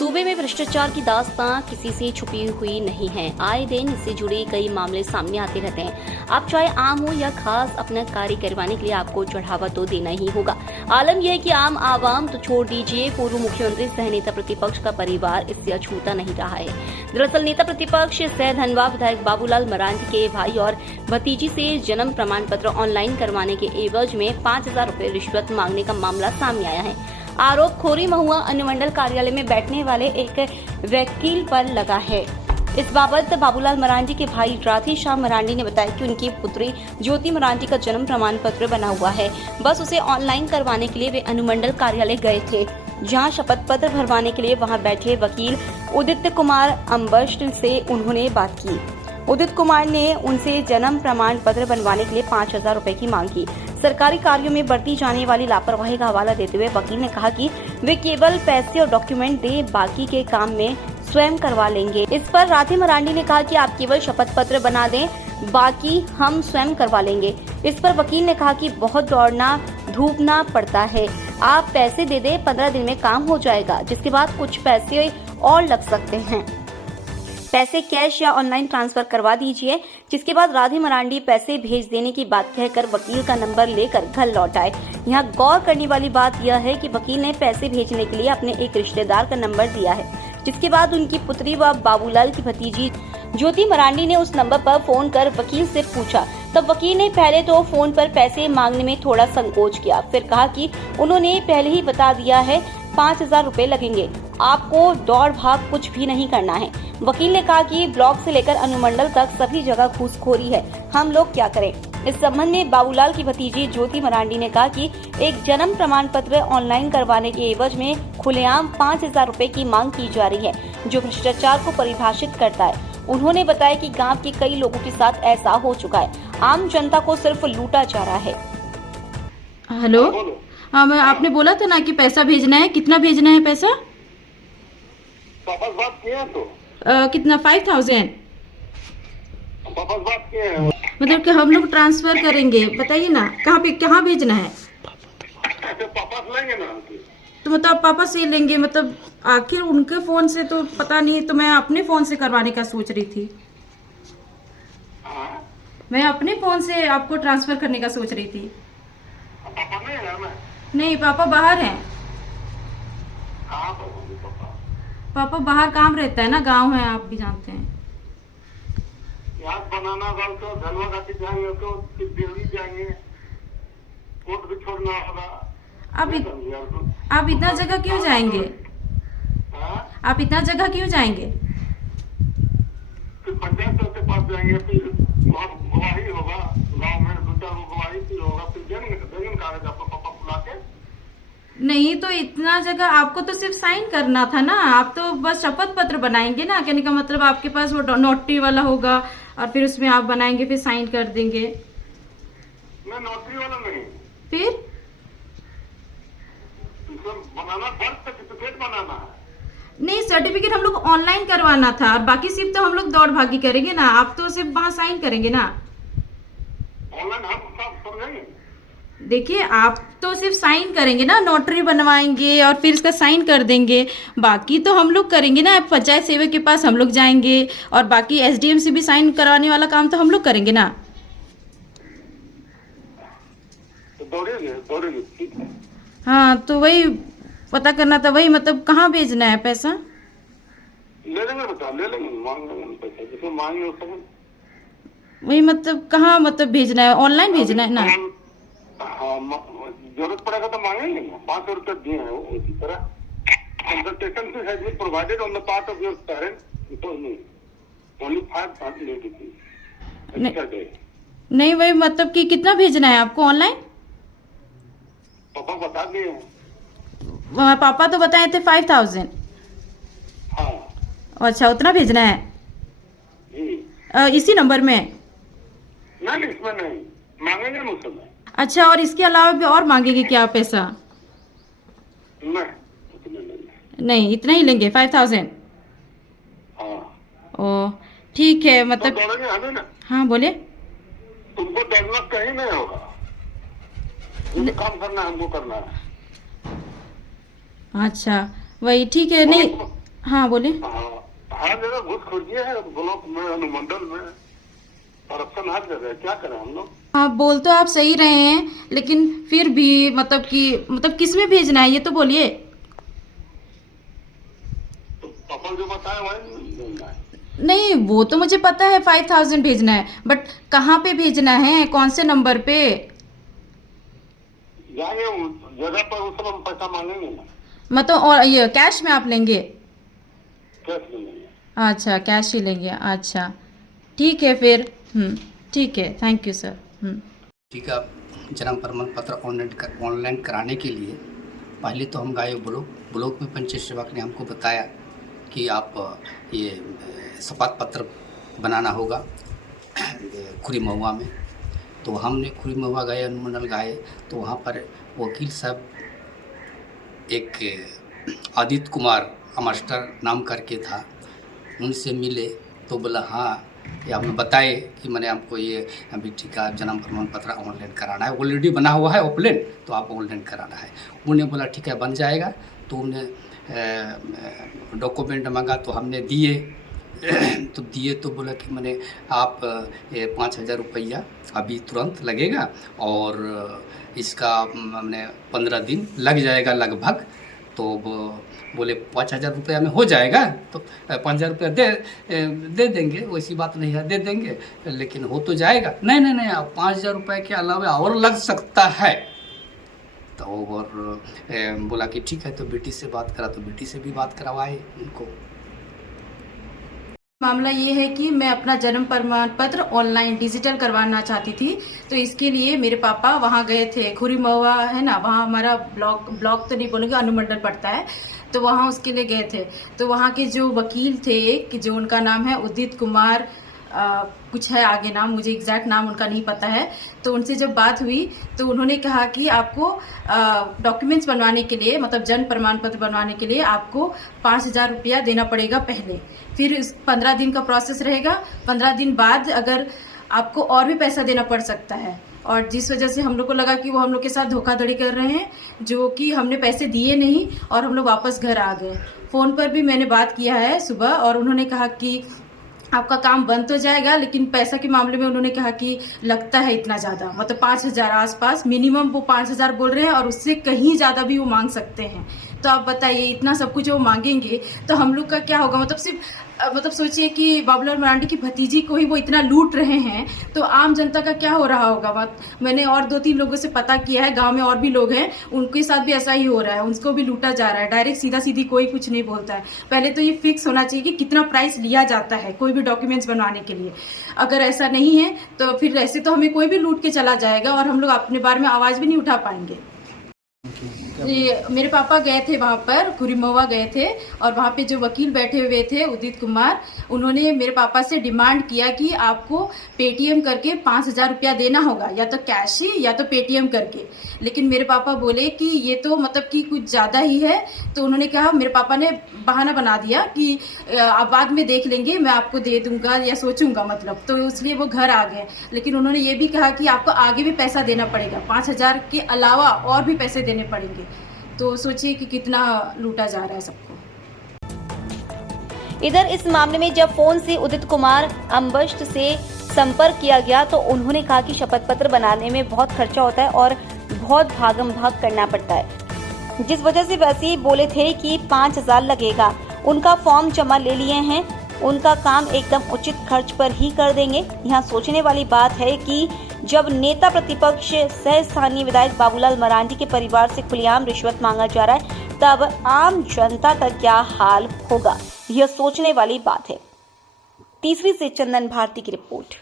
सूबे में भ्रष्टाचार की दास्तां किसी से छुपी हुई नहीं है। आए दिन इससे जुड़े कई मामले सामने आते रहते हैं। आप चाहे आम हो या खास, अपना कार्य करवाने के लिए आपको चढ़ावा तो देना ही होगा। आलम यह है कि आम आवाम तो छोड़ दीजिए, पूर्व मुख्यमंत्री सह नेता प्रतिपक्ष का परिवार इससे अछूता नहीं रहा है। दरअसल नेता प्रतिपक्ष सह धनवा विधायक बाबूलाल मरांडी के भाई और भतीजी से जन्म प्रमाण पत्र ऑनलाइन करवाने के एवज में 5,000 रुपए रिश्वत मांगने का मामला सामने आया है। आरोप खोरी महुआ अनुमंडल कार्यालय में बैठने वाले एक वकील पर लगा है। इस बाबत बाबूलाल मरांडी के भाई राधे श्याम मरांडी ने बताया कि उनकी पुत्री ज्योति मरांडी का जन्म प्रमाण पत्र बना हुआ है, बस उसे ऑनलाइन करवाने के लिए वे अनुमंडल कार्यालय गए थे, जहां शपथ पत्र भरवाने के लिए वहां बैठे वकील उदित कुमार अम्बष्ट से उन्होंने बात की। उदित कुमार ने उनसे जन्म प्रमाण पत्र बनवाने के लिए 5,000 रुपए की मांग की। सरकारी कार्यों में बरती जाने वाली लापरवाही का हवाला देते हुए वकील ने कहा कि वे केवल पैसे और डॉक्यूमेंट दे, बाकी के काम में स्वयं करवा लेंगे। इस पर राधे मरांडी ने कहा कि आप केवल शपथ पत्र बना दें, बाकी हम स्वयं करवा लेंगे। इस पर वकील ने कहा कि बहुत दौड़ना धूपना पड़ता है, आप पैसे दे दें, 15 दिन में काम हो जाएगा, जिसके बाद कुछ पैसे और लग सकते हैं। पैसे कैश या ऑनलाइन ट्रांसफर करवा दीजिए। जिसके बाद राधे मरांडी पैसे भेज देने की बात कहकर वकील का नंबर लेकर घर लौट आए। यहाँ गौर करने वाली बात यह है कि वकील ने पैसे भेजने के लिए अपने एक रिश्तेदार का नंबर दिया है, जिसके बाद उनकी पुत्री व बाबूलाल की भतीजी ज्योति मरांडी ने उस नंबर पर फोन कर वकील से पूछा। तब वकील ने पहले तो फोन पर पैसे मांगने में थोड़ा संकोच किया, फिर कहा कि उन्होंने पहले ही बता दिया है 5,000 रुपए लगेंगे, आपको दौड़ भाग कुछ भी नहीं करना है। वकील ने कहा कि ब्लॉक से लेकर अनुमंडल तक सभी जगह घूसखोरी है, हम लोग क्या करें। इस संबंध में बाबूलाल की भतीजी ज्योति मरांडी ने कहा कि एक जन्म प्रमाण पत्र ऑनलाइन करवाने के एवज में खुलेआम 5,000 रुपए की मांग की जा रही है, जो भ्रष्टाचार को परिभाषित करता है। उन्होंने बताया कि गांव के कई लोगों के साथ ऐसा हो चुका है, आम जनता को सिर्फ लूटा जा रहा है। हेलो, हाँ, मैं आपने बोला था ना कि पैसा भेजना है, कितना भेजना है पैसा? वापस बात किया तो कितना? 5,000? वापस बात किए हैं। मतलब कि हम लोग ट्रांसफर करेंगे, बताइए ना कहाँ पे, कहाँ भेजना है? ऐसे वापस लेंगे ना हमको। तो मतलब पापा से लेंगे, मतलब आखिर उनके फोन से तो पता नहीं, तो मैं अपने फोन से करवाने का सोच रही थी। हाँ? मैं अपने फोन से आपको ट्रांसफर करने का सोच रही थी। पापा नहीं है ना? नहीं, पापा बाहर हैं। हाँ तो पापा पापा बाहर काम रहता है ना, गांव है, आप भी जानते हैं। याद बनाना गाँव तो धनवा घाटी जाएंगे तो दिल्ली जाएंगे, कोर्ट भी छोड़ना होगा। आप इतना जगह क्यों जाएंगे? हाँ? आप इतना जगह क्यों जाएंगे? फिर पंचायत के पास जाएंगे, फिर वहाँ गवाही होगा, गाँव में 2-4 गवाही फिर होगा, फिर देंगे कागज आपको पापा बुला के। नहीं, तो इतना जगह आपको तो सिर्फ साइन करना था ना, आप तो बस शपथ पत्र बनाएंगे ना। कहने का मतलब आपके पास वो नोटरी वाला होगा और फिर उसमें आप बनाएंगे, फिर साइन कर देंगे। मैं नौकरी वाला नहीं, फिर बनाना बर्थ सर्टिफिकेट बनाना है। नहीं, सर्टिफिकेट हम लोग ऑनलाइन करवाना था, और बाकी सिर्फ तो हम लोग दौड़ भागी करेंगे ना, आप तो सिर्फ वहाँ साइन करेंगे ना। ऑनलाइन हम सब समझेंगे। देखिए, आप तो सिर्फ साइन करेंगे ना, नोटरी बनवाएंगे और फिर इसका साइन कर देंगे, बाकी तो हम लोग करेंगे ना। पंचायत सेवक के पास हम लोग जाएंगे और बाकी एसडीएम से भी साइन करवाने वाला काम तो हम लोग करेंगे ना। तो दौड़ेंगे ठीक है। हाँ, तो वही पता करना था, वही मतलब कहाँ भेजना है पैसा? ले लेंगे बेटा, ले लेंगे, मांग लेंगे पैसा, जिसको मांगे उस समय। वही मतलब कहाँ, मतलब भेजना है, ऑनलाइन भेजना है ना? हाँ, जरूरत पड़ेगा तो मांगेंगे। 500 रुपये दिए हैं वो, इसी तरह consultation fees has been provided on the part of your parents, only 5 ले दीजिए। नहीं, वही मतलब कि कितना भेजना है आपको ऑनलाइन? पापा बता दिए हैं। पापा तो बताए थे 5,000। हाँ अच्छा, उतना भेजना है जी। इसी नंबर में? नहीं, इसमें नहीं मांगेंगे ना उस समय। अच्छा, और इसके अलावा भी और मांगेंगे क्या पैसा? नहीं, उतना नहीं। नहीं, इतना ही लेंगे 5,000? हाँ ओ ठीक है, तो मतलब दौड़ेंगे हमें ना। हाँ बोले। तुमको डरना कहीं नहीं होगा, जो काम करना है हमको करना है। अच्छा, वही ठीक है। नहीं, हाँ बोले। हर जगह घुसखोरी है, ब्लॉक में, अनुमंडल में करप्शन हर जगह है। क्या करें हम लोग? हाँ बोल तो आप सही रहे हैं, लेकिन फिर भी मतलब किस में भेजना है ये तो बोलिए। तो अपन जो बताए वही देना है। नहीं वो तो मुझे पता है 5000 भेजना है, बट कहाँ पे भेजना है, कौन से नंबर पे? जाएंगे उस जगह पर, उस समय हम पैसा मांगेंगे ना, मतलब और ये कैश में आप लेंगे? कैश में लेंगे। अच्छा कैश ही लेंगे, अच्छा ठीक है फिर। ठीक है, थैंक यू सर। ठीक है। जन्म प्रमाण पत्र ऑनलाइन कराने के लिए पहले तो हम गए ब्लॉक में। पंचायत सेवक ने हमको बताया कि आप ये शपथ पत्र बनाना होगा खुरी महुआ में। तो हमने खुरी महुआ गए, अनुमंडल गए, तो वहाँ पर वकील साहब एक आदित्य कुमार मास्टर नाम करके था, उनसे मिले तो बोला हाँ, ये आपने बताए कि मैंने आपको ये अभी ठीक है जन्म प्रमाण पत्र ऑनलाइन कराना है, ऑलरेडी बना हुआ है ऑफलाइन, तो आप ऑनलाइन कराना है। उन्होंने बोला ठीक है बन जाएगा। तो उन्हें डॉक्यूमेंट मांगा तो हमने दिए तो दिए तो बोला कि मैंने आप ये 5000 रुपया अभी तुरंत लगेगा और इसका मैंने 15 दिन लग जाएगा लगभग। तो बोले 5000 रुपया में हो जाएगा, तो 5000 रुपया दे देंगे, वैसी बात नहीं है, दे देंगे, लेकिन हो तो जाएगा। नहीं आप 5000 रुपये के अलावा और लग सकता है। तो और बोला कि ठीक है। तो बेटी से बात करा, तो बेटी से भी बात करवाए उनको। मामला ये है कि मैं अपना जन्म प्रमाण पत्र ऑनलाइन डिजिटल करवाना चाहती थी, तो इसके लिए मेरे पापा वहाँ गए थे। खुरी महुआ है ना, वहाँ हमारा ब्लॉक तो नहीं बोलेंगे, अनुमंडल पड़ता है, तो वहाँ उसके लिए गए थे। तो वहाँ के जो वकील थे कि जो उनका नाम है उदित कुमार कुछ है आगे नाम, मुझे एग्जैक्ट नाम उनका नहीं पता है। तो उनसे जब बात हुई तो उन्होंने कहा कि आपको डॉक्यूमेंट्स बनवाने के लिए, मतलब जन्म प्रमाण पत्र बनवाने के लिए आपको 5000 रुपया देना पड़ेगा पहले, फिर 15 दिन का प्रोसेस रहेगा। 15 दिन बाद अगर आपको और भी पैसा देना पड़ सकता है। और जिस वजह से हम लोग को लगा कि वो हम लोग के साथ धोखाधड़ी कर रहे हैं, जो कि हमने पैसे दिए नहीं और हम लोग वापस घर आ गए। फ़ोन पर भी मैंने बात किया है सुबह, और उन्होंने कहा कि आपका काम बन तो जाएगा, लेकिन पैसा के मामले में उन्होंने कहा कि लगता है इतना ज़्यादा, मतलब 5000 आसपास मिनिमम वो 5000 बोल रहे हैं, और उससे कहीं ज़्यादा भी वो मांग सकते हैं। तो आप बताइए इतना सब कुछ वो मांगेंगे तो हम लोग का क्या होगा? मतलब सोचिए कि बाबूलाल मरांडी की भतीजी को ही वो इतना लूट रहे हैं, तो आम जनता का क्या हो रहा होगा? मैंने और 2-3 लोगों से पता किया है, गांव में और भी लोग हैं, उनके साथ भी ऐसा ही हो रहा है, उनको भी लूटा जा रहा है। डायरेक्ट सीधा सीधी कोई कुछ नहीं बोलता है। पहले तो ये फिक्स होना चाहिए कि कितना प्राइस लिया जाता है कोई भी डॉक्यूमेंट्स बनवाने के लिए। अगर ऐसा नहीं है तो फिर ऐसे तो हमें कोई भी लूट के चला जाएगा और हम लोग अपने बारे में आवाज़ भी नहीं उठा पाएंगे। ये मेरे पापा गए थे वहाँ पर, खुरी महुआ गए थे, और वहाँ पे जो वकील बैठे हुए थे उदित कुमार, उन्होंने मेरे पापा से डिमांड किया कि आपको पेटीएम करके 5000 रुपया देना होगा, या तो कैश ही या तो पेटीएम करके। लेकिन मेरे पापा बोले कि ये तो मतलब कि कुछ ज़्यादा ही है। तो उन्होंने कहा, मेरे पापा ने बहाना बना दिया कि आप बाद में देख लेंगे, मैं आपको दे दूंगा या सोचूंगा, मतलब। तो इसलिए वो घर आ गए। लेकिन उन्होंने ये भी कहा कि आपको आगे भी पैसा देना पड़ेगा, 5000 के अलावा और भी पैसे देने पड़ेंगे। तो सोचिए कि कितना लूटा जा रहा है सबको। इधर इस मामले में जब फोन से उदित कुमार अम्बष्ट से संपर्क किया गया तो उन्होंने कहा कि शपथ पत्र बनाने में बहुत खर्चा होता है और बहुत भागम भाग करना पड़ता है, जिस वजह से वैसे ही बोले थे कि 5000 लगेगा। उनका फॉर्म जमा ले लिए हैं, उनका काम एकदम उचित खर्च पर ही कर देंगे। यहाँ सोचने वाली बात है कि जब नेता प्रतिपक्ष सह स्थानीय विधायक बाबूलाल मरांडी के परिवार से खुलेआम रिश्वत मांगा जा रहा है, तब आम जनता का क्या हाल होगा, यह सोचने वाली बात है। तीसरी से चंदन भारती की रिपोर्ट।